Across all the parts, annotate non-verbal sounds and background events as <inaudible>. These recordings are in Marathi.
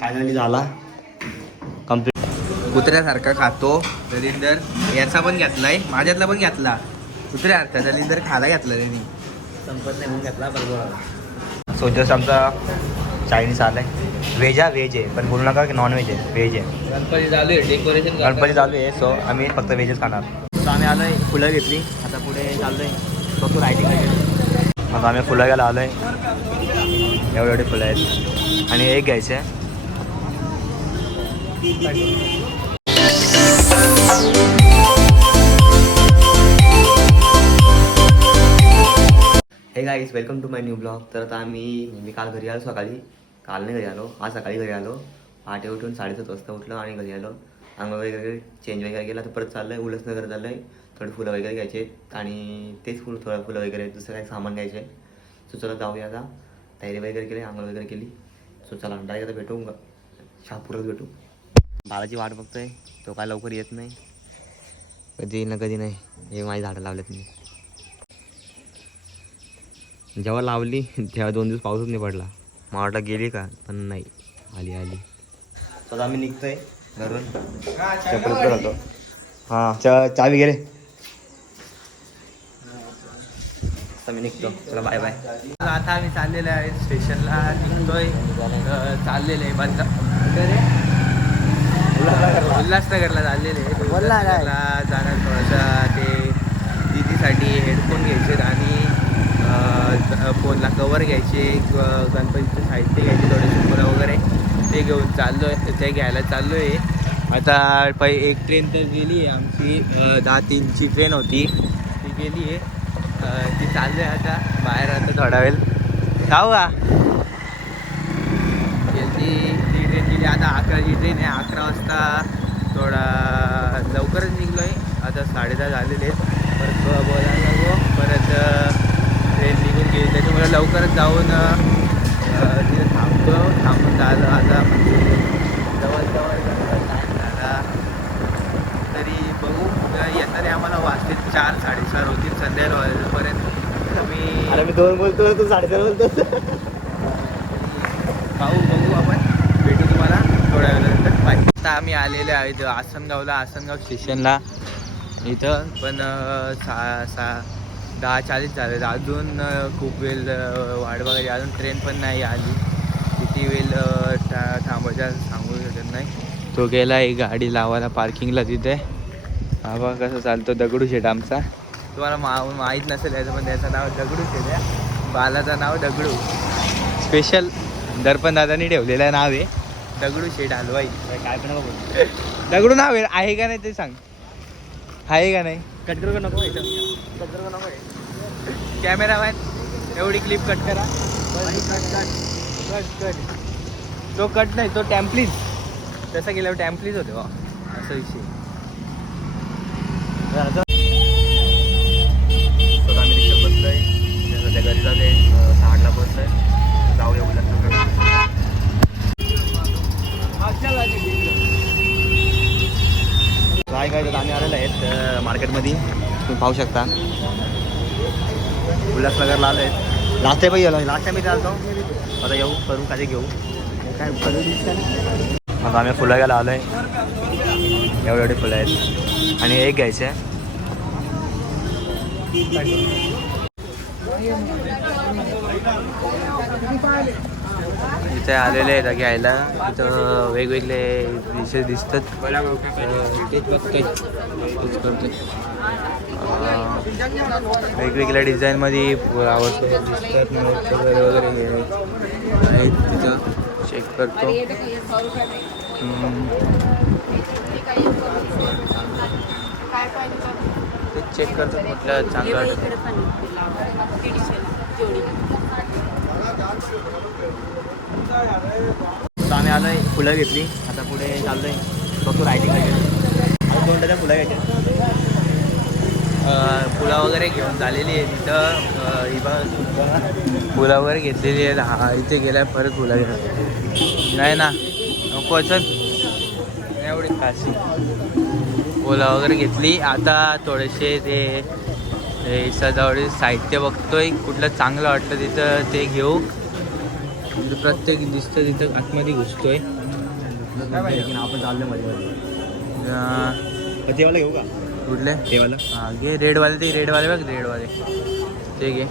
फायनली झाला. कंप्लीट कुत्र्यासारखा खातो दलिंदर. याचा पण घेतलाय माझ्यातला पण घेतला. कुत्र्यासारखा दलिंदर खायला घेतला त्यांनी. संपत नाही म्हणून घेतला बरोबर सो जस्ट आमचा चायनीज आलाय. व्हेज हा व्हेज आहे पण बोलू नका की नॉन व्हेज आहे. व्हेज आहे. गणपती चालू आहे डेकोरेशन गणपती चालू आहे सो आम्ही फक्त व्हेजच खाणार. सो आम्ही आलोय फुलं घेतली. आता पुढे चाललोय. बघतो रायटिंग वगैरे मग आम्ही फुलं घ्यायला आलोय. एवढे एवढे फुलं आहेत. आणि एक घ्यायचं आहे hey guys welcome to my new blog तर आता आम्ही मी काल घरी आलो सकाळी. काल नाही घरी आलो आज सकाळी घरी आलो. पहाटे उठून साडेसात वाजता उठलो आणि घरी आलो. अंग वगैरे चेंज वगैरे केला तर परत चाललं आहे उल्हासनगर चाललं आहे थोडे फुलं वगैरे घ्यायचे आणि तेच फुलं थोडं फुलं वगैरे दुसरं काही सामान घ्यायचं आहे सो चला जाऊया आता. तयारी वगैरे केली आंघोळ वगैरे केली. सो चला डायरेक्ट आता भेटू शहापूरच भेटू. बाळाची वाट बघतोय. तो काय लवकर येत नाही. कधी ना कधी नाही. हे माझी झाडं लावलेत मी. जेव्हा लावली तेव्हा दोन दिवस पाऊसच नाही पडला. मला वाटलं गेली का पण नाही. आली आली. तर आम्ही निघतोय घरून. चक्कर घालतो हां चा चावी गेले आता मी निघतो. चला बाय बाय आता आम्ही चाललेलो आहे स्टेशनला. निघतोय. चाललेले आहे बंद. उल्हासनगरला चाललेले आहे. उल्हासनगरला जाणार थोडासा ते दीदीसाठी हेडफोन घ्यायचे आणि फोनला कवर घ्यायचे गणपतीचे साहित्य घ्यायचे थोडेसे फुलं वगैरे ते घेऊन चाललो आहे ते घ्यायला चाललो आहे आता पै एक ट्रेन तर गेली आहे आमची दहा तीनची ट्रेन होती. ती गेली आहे ती चालली आहे आता बाहेर आता थोडा वेळ. खाऊ का? गेली म्हणजे आता अकराची ट्रेन आहे अकरा वाजता थोडा लवकरच निघलो आहे आता साडेदहा झालेले आहेत. परत बोलायला गो परत ट्रेन निघून गेली. त्याच्यामुळे लवकरच जाऊन तिथे थांबतो. थांबून झालं. आता म्हणजे जवळजवळ टाईम झाला? तरी बघू. येणारे आम्हाला वाजते चार साडेचार होतील. संध्याकाळपर्यंत. मी अरे मी दोन बोलतो तू साडेचार बोलतो पाहू बघू आपण भेटू तुम्हाला थोड्या वेळानंतर बाय आता आम्ही आलेले आहेत आसनगावला आसनगाव स्टेशनला. इथं पण सा सा दहा चाळीस झाले अजून खूप वेळ अं, वाट अजून ट्रेन पण नाही आली. किती वेळ था थांबायचा सांगू शकत नाही. तो गेला एक गाडी लावायला पार्किंगला तिथे. बाबा कसं चालतो दगडू शेट आमचा? तुम्हाला मा माहीत नसेल याचं पण त्याचं नाव दगडू शेट आहे. बालाचं नाव दगडू. स्पेशल दर्पण दादानी ठेवलेलं नाव आहे. दगडू शेठ हलवाई. काय पण बोल दगडू नाव आहे आहे का नाही ते सांग. आहे का नाही? कट करू का नको कट करू का नको? कॅमेरामॅन एवढी क्लिप कट करा. कट कट तो कट नाही तो टॅम्प्लीज तसा गेल्यावर टॅम्प्लीज होते बा असा विषय स्वतः आम्ही रिक्षा बसलोय सध्या घरी जाते सहाटला बसलोय जाऊया उल्हासनगर काय काय तर आम्ही आलेलो आहेत अं, मार्केटमध्ये. तुम्ही पाहू शकता. उल्हासनगरला आलो आहेत लास्ट टाइम गेलो. लास्ट टाइम इथे आलतो. आता येऊ करू कधी घेऊ. काय करू मग आम्ही फुलं घ्यायला आलो आहे एवढे एवढे फुलं आहेत. आणि एक घ्यायचं आहे इथे आलेले आहेत घ्यायला इथं वेगवेगळे डिशेस दिसतात. तेच वेगवेगळ्या डिझाईनमध्ये दिसतात वगैरे वगैरे आहेत. तिथं. चेक करतो. ते चेक करतो म्हटलं चांगलं तर आम्ही आलो आहे फुलं घेतली. आता पुढे चाललो आहे बघतो रायटिंग वगैरे. आता दोन फुलं घ्यायचे फुलं वगैरे घेऊन झालेली आहे तिथं ही बघा. फुलं वगैरे घेतलेली आहेत. हा इथे गेल्या परत फुलं घ्या नाही ना. नको चल एवढी काशी फुलं वगैरे घेतली. आता थोडेसे ते सजावटी साहित्य बघतोय. कुठलं चांगलं वाटलं तिथं ते घेऊ. प्रत्येक दिसतं तिथं आतमध्ये घुसतोय. आपण चाललो मध्ये मध्ये अं, तेवाला घेऊ का? कुठले? तेवाला. हा घे रेडवाले ते रेडवाले बघ रेडवाले. ते घे.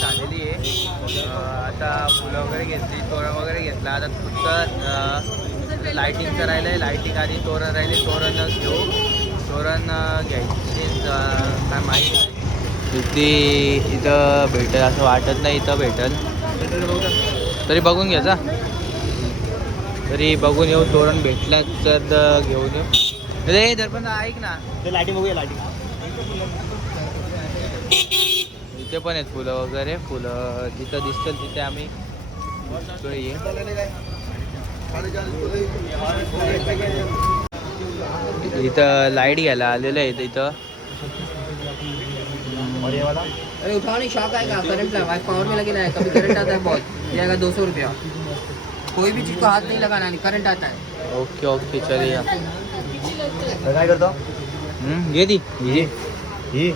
झालेली आहे. आता फुलं वगैरे घेतली तोरण वगैरे घेतला. आता फक्त लाईटिंगचं राहिलं आहे. लाईटिंग आधी तोरण राहिले तोरण घेऊ. तोरण घ्यायचे काय माहीत. नाही. इथे भेटेल असं वाटत नाही इथं भेटेल. तरी बघून घ्यायचा तरी बघून येऊ तोरण भेटलं तर घेऊन येऊ. रे तर पण ऐक ना. ते लाईटिंग बघूया लाईटिंग इथे पण आहेत फुलं वगैरे. फुलं जिथं दिसतील तिथे आम्ही. इथं लाइट घ्यायला आलेलं आहे इथं. और ये वाला। अरे उठाओ नहीं शॉक आएगा करंट लगा पावर में लगे लगेगा कभी करंट आता है बहुत जाएगा दो सौ रुपया। कोई भी चीज़ को हाथ नहीं लगाना नहीं करंट आता है। ओके ओके चलिए। तर काय करतो हम्म, घे ती घे ही।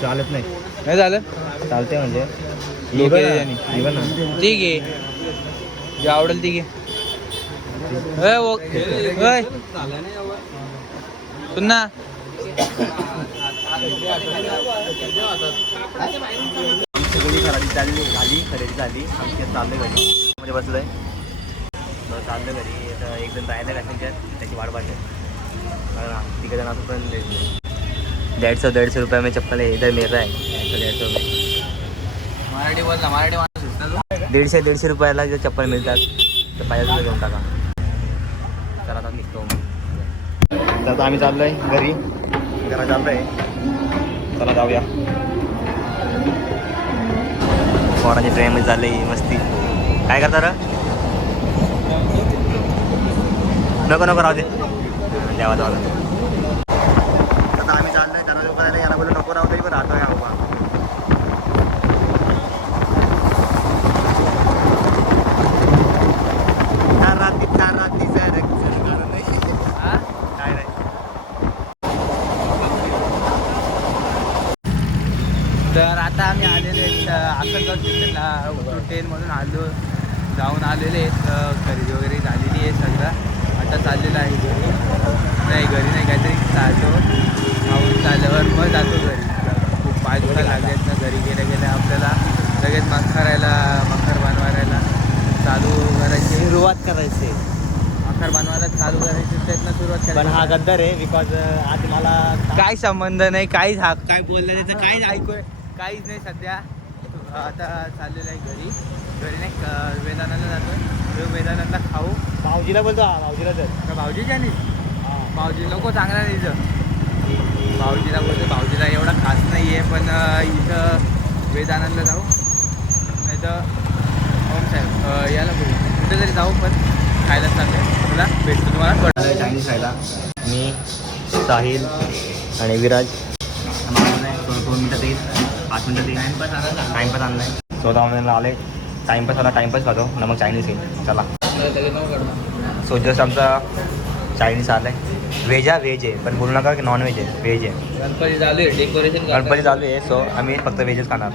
चालत नाही नाही झालं चालते म्हणजे ही? ना. ही? बघ ना. जे आवडेल ती घे ना सगळी खरेदी झाली झाली खरेदी झाली आमच्या चाललं घरी म्हणजे बसलोय आहे चाललं घरी तर एक जण राहिलं पॅसेंजर त्याची वाट पाहिजे तिकडे जण असं पण दीडशे दीडशे रुपया मी चप्पल आहे इधर मेरा आहे दीडशे रुपये मराठी बोल ना मराठी माणूस दीडशे दीडशे रुपयाला जर चप्पल मिळतात. तर पाहिजे तुझं घेऊन टाका. चला आता निघतो. तर आता आम्ही चाललो आहे घरी. घरा चाललो आहे चला जाऊया. पोरांची ट्रेनमध्ये चालली मस्ती. काय करता र? नको नको राहू दे. द्यावा जावा आता आम्ही चाललोय दरवाजा उघडायला याला बोललो नको राहू तरी पण राहतोय हा उभा चार रात्री चार रात्रीचा हा? काय नाही तर आता आम्ही आलेले आहेत आसनगाव स्टेशनला उतरून ट्रेनमधून आलो जाऊन आलेले आहेत अ, खरेदी वगैरे झालेली आहे सगळं आता चाललेलं आहे घरी नाही घरी नाही काहीतरी चालतो मग जातो घरी. खूप पाय दुखायला लागले आहेत ना घरी. गेल्या गेल्या आपल्याला लगेच मखरायला मखर बनवायला चालू करायची. सुरुवात करायची. मखर बनवायला चालू करायची. त्यातनं सुरुवात पण करायची हा गद्दार आहे बिकॉज आज मला काय संबंध नाही काहीच हा काय बोललं त्याचं? काहीच ऐकू काहीच नाही सध्या. आता चाललेलं आहे घरी. घरी नाही वेदांनाला जातोय. तो वेदांनाला खाऊ. भाऊजीला बोलतो हा भाऊजीला तर. का भाऊजीच्या नाही भाऊजी नको चांगला नाही इथं. भाऊजीला बोलतो भाऊजीला एवढा खास नाही आहे पण इथं वेदानंदला जाऊ. नाही तर ओम साहेब अं, याला बोलू. कुठे तरी जाऊ पण खायला चाललंय. तुला भेटतो तुम्हाला. थोडा चायनीज खायला. मी साहिल आणि विराज. दोन दोन मिनटात येईल पाच मिनटात येईल टाईमपास आणला आहे चौदा महिन्याला आले टाईमपास आला. टाईमपास खातो. ना मग चायनीज येईल. चला. सो जस्ट आमचा चायनीज आला आहे व्हेज आहे व्हेज आहे. पण बोलू नका की नॉन व्हेज आहे. व्हेज आहे. गणपती चालू आहे डेकोरेशन गणपती चालू आहे सो आम्ही फक्त व्हेजच खाणार.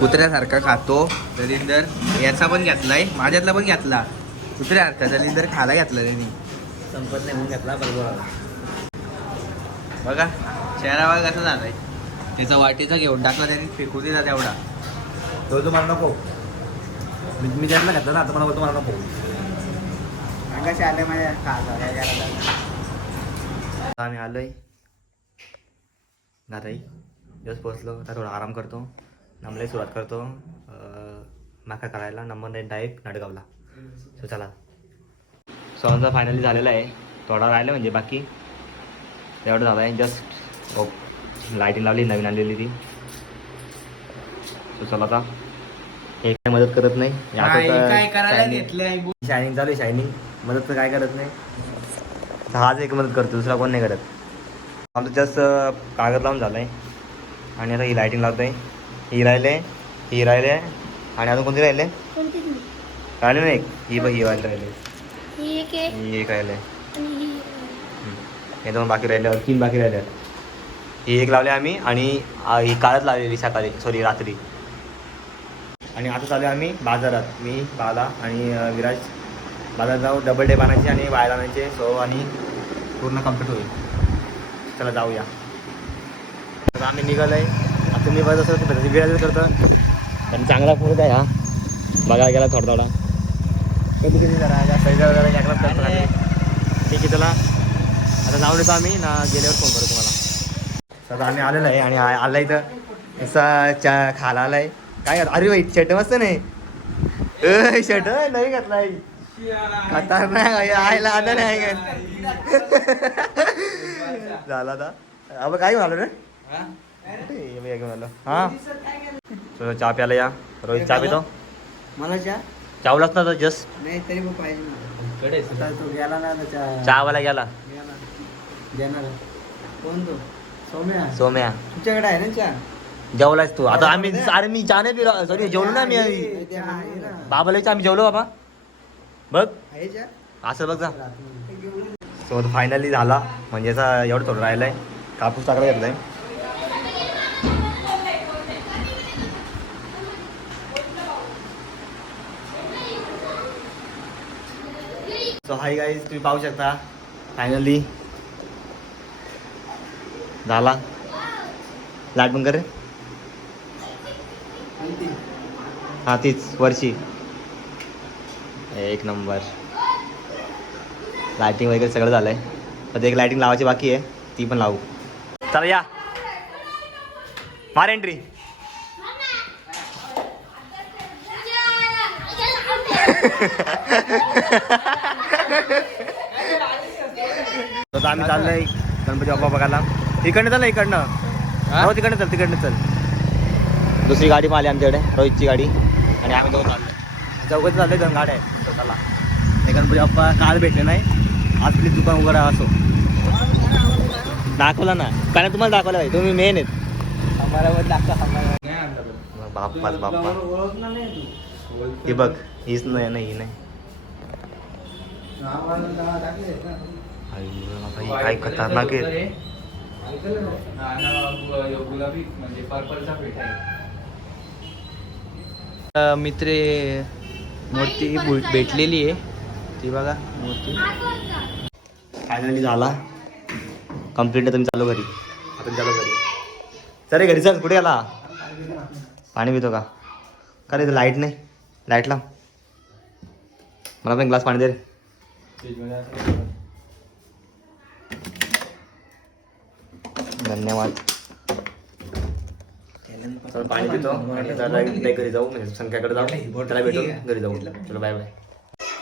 कुत्र्यासारखा खातो दलिंदर. याचा पण घेतलाय माझ्यातला पण घेतला. कुत्र्यासारखा दलिंदर खायला घेतला त्यांनी. संपत नाही म्हणून घेतला बरोबर. बघा चेहरा बघा कसा झालाय. त्याचा वाटीचा घेऊन टाकला त्यांनी फेकू दिला तेवढा. तो तो मला नको. मी मी त्यातला घेतला ना आता मला बोलतो मला नको. कसे आले माझ्या. खायला आम्ही आलोय. घरी जस्ट पोचलो आता थोडा आराम करतो. नंबरला सुरुवात करतो. माका करायला नंबर नाही डायरेक्ट नाटगावला. सो चला. सो आमचा फायनली झालेला आहे. थोडा राहिला म्हणजे बाकी. तेवढं झालं आहे. जस्ट लाईटिंग लावली नवीन आणलेली ती. सो चला आता. हे काय मदत करत नाही. शायनिंग चालू आहे शायनिंग मदत तर काय करत नाही. तर हाच एक मदत करतो दुसरा कोण नाही करत. आमचं जास्त कागद लावून झालं आहे आणि आता ही लायटिंग लावतो आहे ही राहिले ही राहिले आणि अजून कोणती राहिले राहिले नाही एक? ही बघ ही वाली राहिले. ही एक राहिले ही दोन बाकी राहिले तीन बाकी राहिले ही एक लावली आम्ही आणि ही काळच लावलेली सकाळी सॉरी रात्री. आणि आता चालू आम्ही बाजारात. मी बाला आणि विराज. माझा जाऊ डबल डे बनायचे आणि बाहेर आणायचे. सो आणि पूर्ण कंप्लीट होईल. चला जाऊया. तर आम्ही निघालो आहे आता मी बघत असं तर विराज करतं पण चांगला फोन आहे हा. बघायला गेला थोडा थोडा कधी कधी जरा पैसा वगैरे टाकलाच करतो ठीक आहे चला. आता जाऊन येतो आम्ही. ना गेल्यावर फोन करू तुम्हाला. सर आम्ही आलेलो आहे आणि आला इथं. असा चा खाला आलाय काय अरे वाईट शर्ट मस्त नाही. शर्ट नाही आहे खतरनाक आहे, आयला आता नाही काय? झाला आता. अबा काय आलो रे? हे हा चहा प्यायला या. रोहित चहा पितो? मला चहा? चावलाच ना जस्ट नाही तरी पण पाहिजे तो गेला ना आता चहा. चहावाला गेला. देणार कोण तो? सौम्या. सोम्या. तुमच्याकडे आहे ना चहा? जेवलाच तू. आता आम्ही अरे मी चहा नाही पिलो. सॉरी जेवलो ना मी बाबाला आम्ही जेवलो बाबा. बघ. असं बघ जा. सो फायनली झाला. म्हणजे असा एवढं थोडं राहिलंय. कापूस टाकायला घेतलाय. सो हाय गाईज तुम्ही पाहू शकता. फायनली झाला. लाट बंद कर हा तीच. वरची. एक नंबर. लायटिंग वगैरे सगळं झालंय. फक्त एक लायटिंग लावायची बाकी आहे. ती पण लावू. चला या. मार एंट्री <laughs> आम्ही चाललोय गणपती बाप्पा बघायला. इकडनं चल इकडनं. हो? तिकडनं चल तिकडनं चल. दुसरी गाडी पण आली आमच्याकडे रोहितची गाडी. आणि आम्ही दोघं चाललोय. चौघं चाललोय दोन गाड्या आहेत. स्वतःला गणपती बाप्पा काल भेटले नाही आज प्लीज दुकान उघडा असो. दाखवला ना. कारण तुम्हाला दाखवला पाहिजे तुम्ही मेन आहेत. आम्हाला बाप्पाच बाप्पा. हे बघ हीच नाही ना ही नाही. काय खतरनाक आहे. मित्र आहे मित्रे मूर्ती भेटलेली आहे. ती बघा मूर्ती. फायनली झाला. कंप्लीट तुम्ही चालू घरी. आपण चालू घरी. चल रे घरी चल कुठे आला? पाणी पितो का? का रे लाइट नाही? लाइट लाव. मला पण ग्लास पाणी दे रे. धन्यवाद. चल पाणी पितो आणि direct घरी जाऊ म्हणजे संख्याकडे जाऊ. त्याला भेटू घरी जाऊ. चलो बाय बाय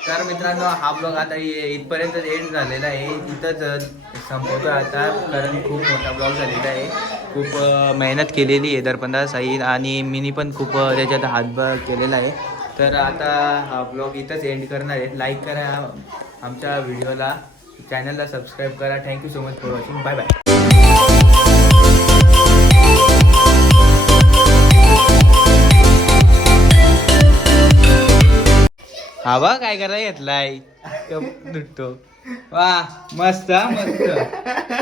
तर मित्रांनो हा ब्लॉग आता इथपर्यंत एंड झालेला आहे. इथंच संपवतो आता कारण खूप मोठा ब्लॉग झालेला आहे. खूप मेहनत केलेली आहे दर पंधरा साई आणि मीनी पण खूप त्याच्यात हातभार केलेला आहे. तर आता हा ब्लॉग इथंच एंड करणार आहे. लाईक करा आमच्या व्हिडिओला चॅनलला सबस्क्राईब करा. Thank you so much for watching bye bye हा बा काय करायला घेतलाय? नुटतो वा मस्त मस्त.